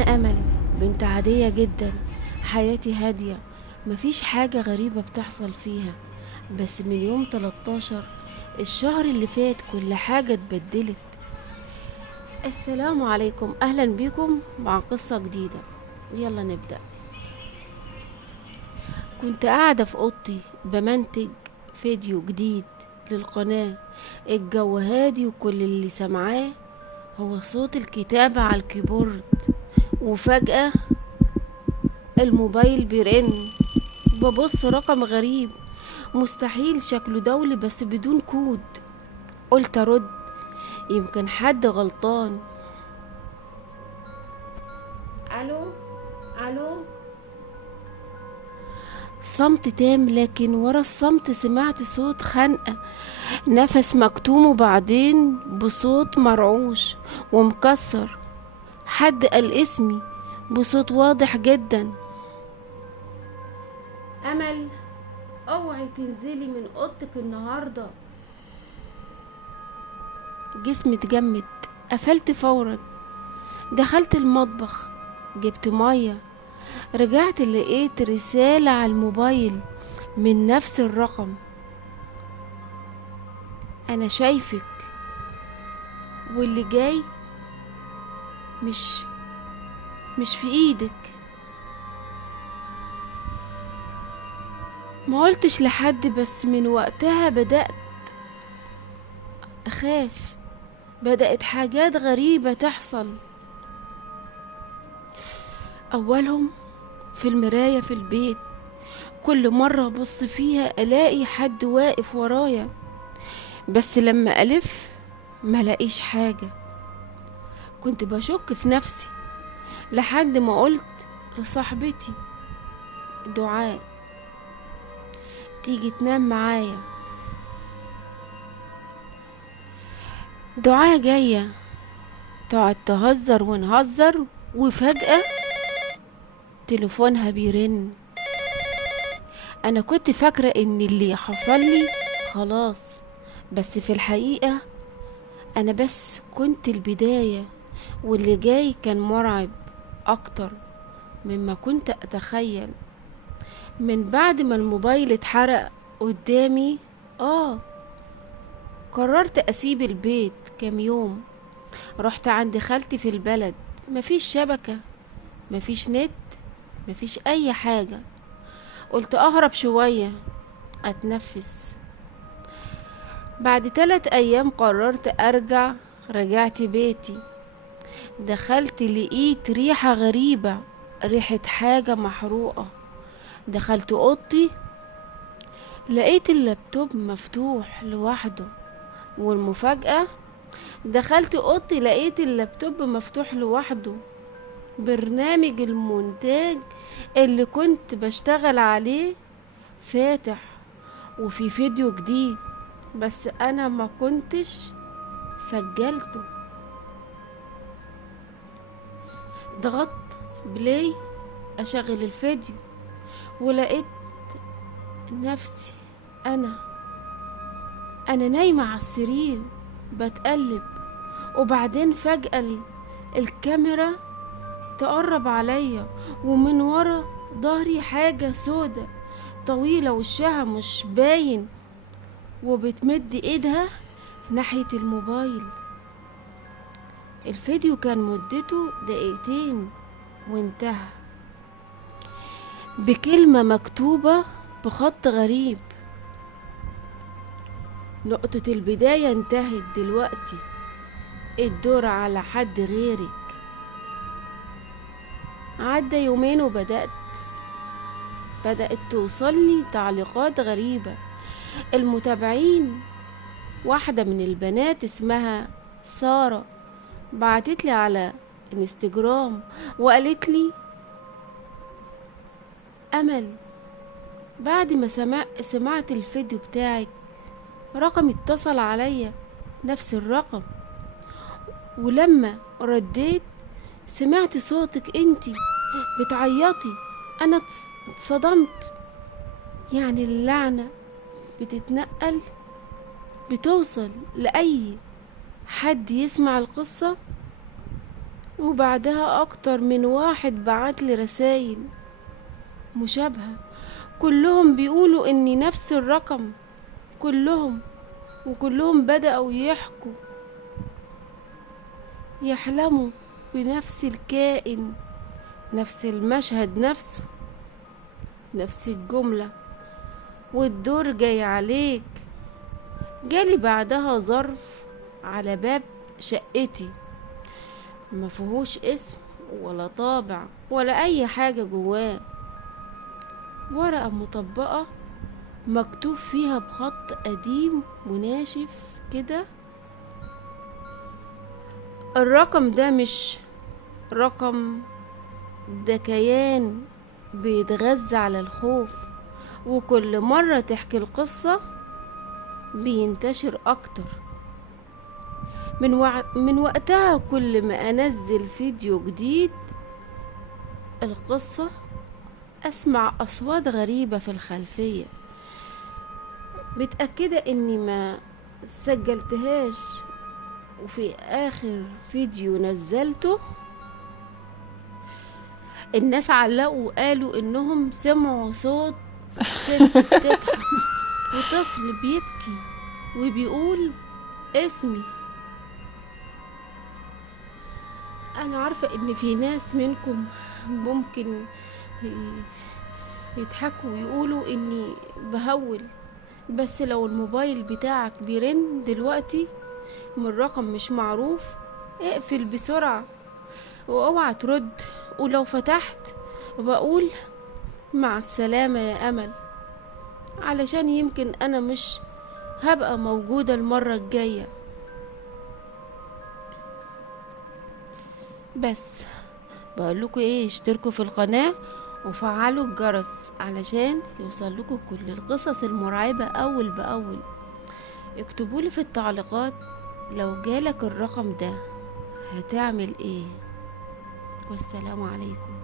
أنا أمل، بنت عادية جدا. حياتي هادية، مفيش حاجة غريبة بتحصل فيها. بس من يوم 13 الشهر اللي فات كل حاجة اتبدلت. السلام عليكم، أهلا بيكم مع قصة جديدة. يلا نبدأ. كنت قاعدة في أوضتي بمنتج فيديو جديد للقناة. الجو هادي وكل اللي سمعاه هو صوت الكتابة على الكيبورد. وفجأة الموبايل بيرن. ببص رقم غريب، مستحيل، شكله دولي بس بدون كود. قلت ارد، يمكن حد غلطان. الو، الو. صمت تام، لكن ورا الصمت سمعت صوت خنقة، نفس مكتوم، وبعدين بصوت مرعوش ومكسر حد قال اسمي بصوت واضح جدا: امل، اوعي تنزلي من اوضتك النهارده. جسمي اتجمد، قفلت فورا. دخلت المطبخ، جبت ميه، رجعت لقيت رسالة على الموبايل من نفس الرقم: انا شايفك، واللي جاي مش مش في ايدك. ما قلتش لحد، بس من وقتها بدأت اخاف. بدأت حاجات غريبة تحصل. اولهم في المراية في البيت. كل مرة ابص فيها الاقي حد واقف ورايا، بس لما الف ما لاقيش حاجة. كنت بشك في نفسي لحد ما قلت لصاحبتي دعاء تيجي تنام معايا. دعاء جاية تقعد تهزر ونهزر، وفجأة تليفونها بيرن. انا كنت فاكرة ان اللي حصل لي خلاص، بس في الحقيقة انا بس كنت البداية، واللي جاي كان مرعب اكتر مما كنت اتخيل. من بعد ما الموبايل اتحرق قدامي قررت اسيب البيت كام يوم. رحت عند خالتي في البلد. مفيش شبكة، مفيش نت، مفيش اي حاجة. قلت اهرب شوية اتنفس. بعد 3 ايام قررت ارجع. رجعت بيتي، دخلت لقيت ريحة غريبة، ريحة حاجة محروقة. دخلت اوضتي، لقيت اللابتوب مفتوح لوحده. والمفاجأة، دخلت اوضتي لقيت اللابتوب مفتوح لوحده. برنامج المونتاج اللي كنت بشتغل عليه فاتح، وفي فيديو جديد بس انا ما كنتش سجلته. ضغطت بلاي اشغل الفيديو، ولقيت نفسي انا انا نايمة على السرير بتقلب. وبعدين فجأة الكاميرا تقرب عليا، ومن ورا ظهري حاجة سودة طويلة وشها مش باين، وبتمد ايدها ناحية الموبايل. الفيديو كان مدته 2 دقيقة وانتهى بكلمة مكتوبة بخط غريب: نقطة البداية انتهت دلوقتي، الدور على حد غيرك. عدى يومين بدأت توصلني تعليقات غريبة. المتابعين، واحدة من البنات اسمها سارة، بعتتلي على انستجرام وقالت لي: أمل، بعد ما سمعت الفيديو بتاعك رقم اتصل عليا، نفس الرقم، ولما رديت سمعت صوتك انتي بتعيطي. انا اتصدمت. يعني اللعنة بتتنقل، بتوصل لأي حد يسمع القصة. وبعدها اكتر من واحد بعتلي رسايل مشابهة، كلهم بيقولوا اني نفس الرقم، كلهم، وكلهم بدأوا يحلموا بنفس الكائن، نفس المشهد نفسه، نفس الجملة. والدور جاي عليك. جالي بعدها ظرف على باب شقتي، مفيهوش اسم ولا طابع ولا اي حاجة جواه، ورقة مطبقة مكتوب فيها بخط قديم وناشف كده: الرقم ده مش رقم، ده كيان بيتغذى على الخوف، وكل مرة تحكي القصة بينتشر أكتر. من وقتها كل ما أنزل فيديو جديد القصة أسمع أصوات غريبة في الخلفية، متأكدة إني ما سجلتهاش. وفي آخر فيديو نزلته الناس علقوا وقالوا إنهم سمعوا صوت ست بتضحك وطفل بيبكي وبيقول اسمي. أنا عارفة إن في ناس منكم ممكن يضحكوا ويقولوا إني بهول، بس لو الموبايل بتاعك بيرن دلوقتي من رقم مش معروف اقفل بسرعة واوعى ترد، ولو فتحت بقول مع السلامة يا أمل، علشان يمكن أنا مش هبقى موجودة المرة الجاية. بس بقولكوا ايه، اشتركوا في القناة وفعلوا الجرس علشان يوصلكوا كل القصص المرعبة أول بأول. اكتبولي في التعليقات لو جالك الرقم ده هتعمل ايه. والسلام عليكم.